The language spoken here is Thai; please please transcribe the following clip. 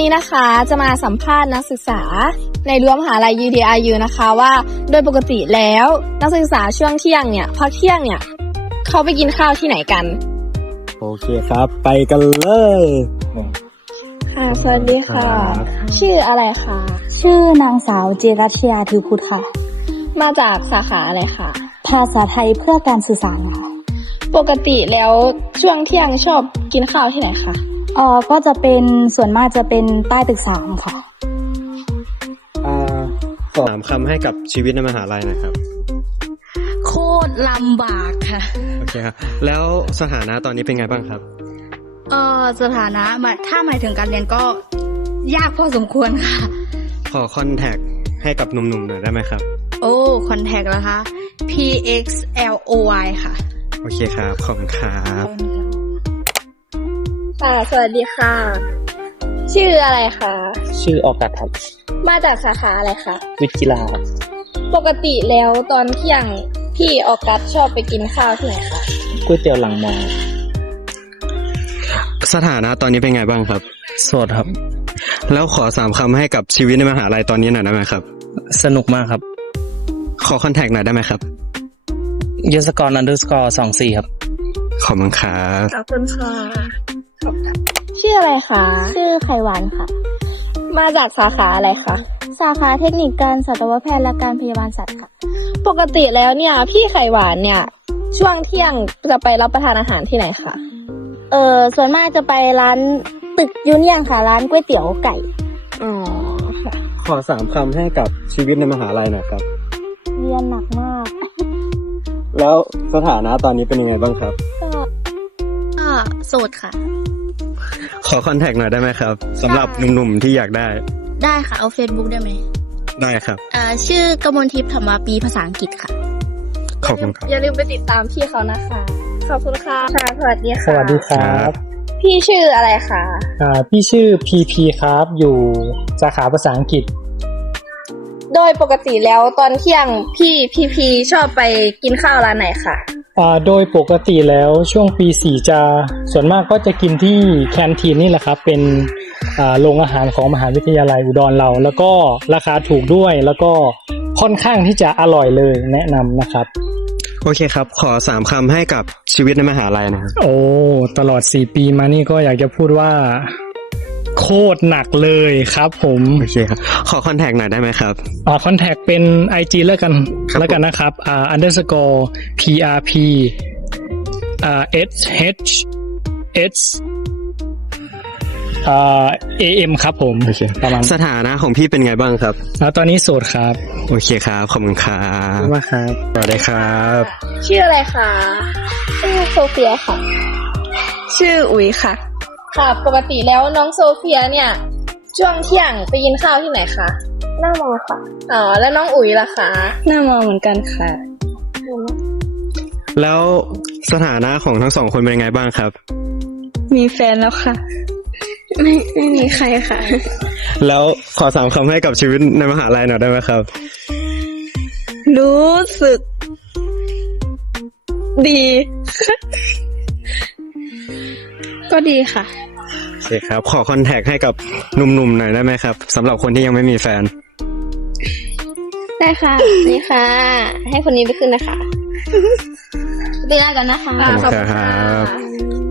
นี้นะคะจะมาสัมภาษณ์นักศึกษา ในรั้วมหาลัย UDIU นะคะว่า โดยปกติแล้วนักศึกษาช่วงเที่ยงเนี่ยพักเที่ยงเนี่ยเขาไปกินข้าวที่ไหนกัน โอเคครับ ไปกันเลยค่ะสวัสดีค่ะครับชื่ออะไรคะชื่อนางสาวเจรัชยาถือพุทธค่ะ มาจากสาขาอะไรคะภาษาไทยเพื่อการสื่อสารค่ะปกติแล้วช่วงเที่ยงชอบกินข้าวที่ไหนคะ เอ่อก็จะเป็นส่วนมากจะเป็นใต้ตึกสามค่ะ อ่าสามคำให้กับชีวิตในมหาลัยนะครับ โคตรลำบากค่ะ โอเคครับ แล้วสถานะตอนนี้เป็นไงบ้างครับ เออสถานะหมายถ้าหมายถึงการเรียนก็ยากพอสมควรค่ะ ขอคอนแทคให้กับหนุ่มๆหน่อยได้ไหมครับ โอ้คอนแทคแล้วคะ P X L O Y ค่ะ โอเคครับ ขอบคุณครับค่ะ สวัสดีค่ะ ชื่ออะไรคะ ชื่อออกัสครับมาจากสาขาอะไรคะ วิทย์กีฬาครับปกติแล้วตอนเที่ยงพี่ออกัสชอบไปกินข้าวที่ไหนคะก๋วยเตี๋ยวหลังมอสถานะตอนนี้เป็นไงบ้างครับ โสดครับ แล้วขอสามคำให้กับชีวิตในมหาลัยตอนนี้หน่อยได้ไหมครับ สนุกมากครับขอคอนแทคหน่อยได้ไหมครับ ยศกรอันเดอร์สกอร์สองสี่ครับ ขอบคุณครับ ขอบคุณค่ะ ชื่ออะไรคะ ชื่อไข่หวานค่ะ มาจากสาขาอะไรคะ สาขาเทคนิคการสัตวแพทย์และการพยาบาลสัตว์ค่ะ ปกติแล้วเนี่ย พี่ไข่หวานเนี่ย ช่วงเที่ยงจะไปรับประทานอาหารที่ไหนคะ เออส่วนมากจะไปร้านตึกยูเนียนค่ะ ร้านก๋วยเตี๋ยวไก่ อ๋อค่ะ ขอสามคำให้กับชีวิตในมหาลัยหน่อยครับ เรียนหนักมาก แล้วสถานะตอนนี้เป็นยังไงบ้างครับ ก็โสดค่ะ ขอคอนแทคหน่อยได้ไหมครับสำหรับหนุ่มๆที่อยากได้ ได้ค่ะ เอา Facebook ได้ไหมได้ครับเอ่อชื่อกมลทิพย์ธรรมปีภาษาอังกฤษค่ะ ขอบคุณครับ อย่าลืมไปติดตามพี่เขานะคะ ขอบคุณค่ะค่ะสวัสดีค่ะ สวัสดีครับ พี่ชื่ออะไรคะอ่าพี่ชื่อ PP ครับ อยู่สาขาภาษาอังกฤษ โดยปกติแล้วตอนเที่ยงพี่พีพีชอบไปกินข้าวร้านไหนคะอ่า โดยปกติแล้วช่วงปีสี่จะส่วนมากก็จะกินที่แคนทีนนี่แหละครับ เป็นอ่าโรงอาหารของมหาวิทยาลัยอุดรเรา แล้วก็ราคาถูกด้วยแล้วก็ค่อนข้างที่จะอร่อยเลยแนะนำนะครับโอเคครับ ขอสามคำให้กับชีวิตในมหาลัยนะครับ โอ้ ตลอด4ปีมานี่ก็อยากจะพูดว่า โคตรหนักเลยครับผมโอเคครับขอคอนแทคหน่อยได้ไหมครับอ่าคอนแทคเป็น IG แล้วกันครับแล้วกันนะครับอ่า underscore prp อ่า h h h อ่า am ครับผมโอเคประมาณสถานะของพี่เป็นไงบ้างครับแล้วตอนนี้โสดครับ โอเคครับ ขอบคุณครับมากครับสวัสดีครับ ชื่ออะไรคะชื่อโซเฟียค่ะ ชื่ออุ๋ยค่ะ ค่ะ ปกติแล้วน้องโซเฟียเนี่ย ช่วงเที่ยงไปกินข้าวที่ไหนคะหน้ามอค่ะอ๋อแล้วน้องอุ๋ยล่ะคะหน้ามอเหมือนกันค่ะ แล้วสถานะของทั้งสองคนเป็นยังไงบ้างครับ มีแฟนแล้วค่ะ ไม่ไม่มีใครค่ะ แล้วขอสามคำให้กับชีวิตในมหาลัยหน่อยได้ไหมครับ รู้สึก ดี ก็ดีค่ะ โอเคครับ ขอคอนแทคให้กับหนุ่มๆหน่อยได้ไหมครับสำหรับคนที่ยังไม่มีแฟน ได้ค่ะ นี่ค่ะ ให้คนนี้ไปขึ้นนะคะไปได้กันนะคะ ขอบคุณครับ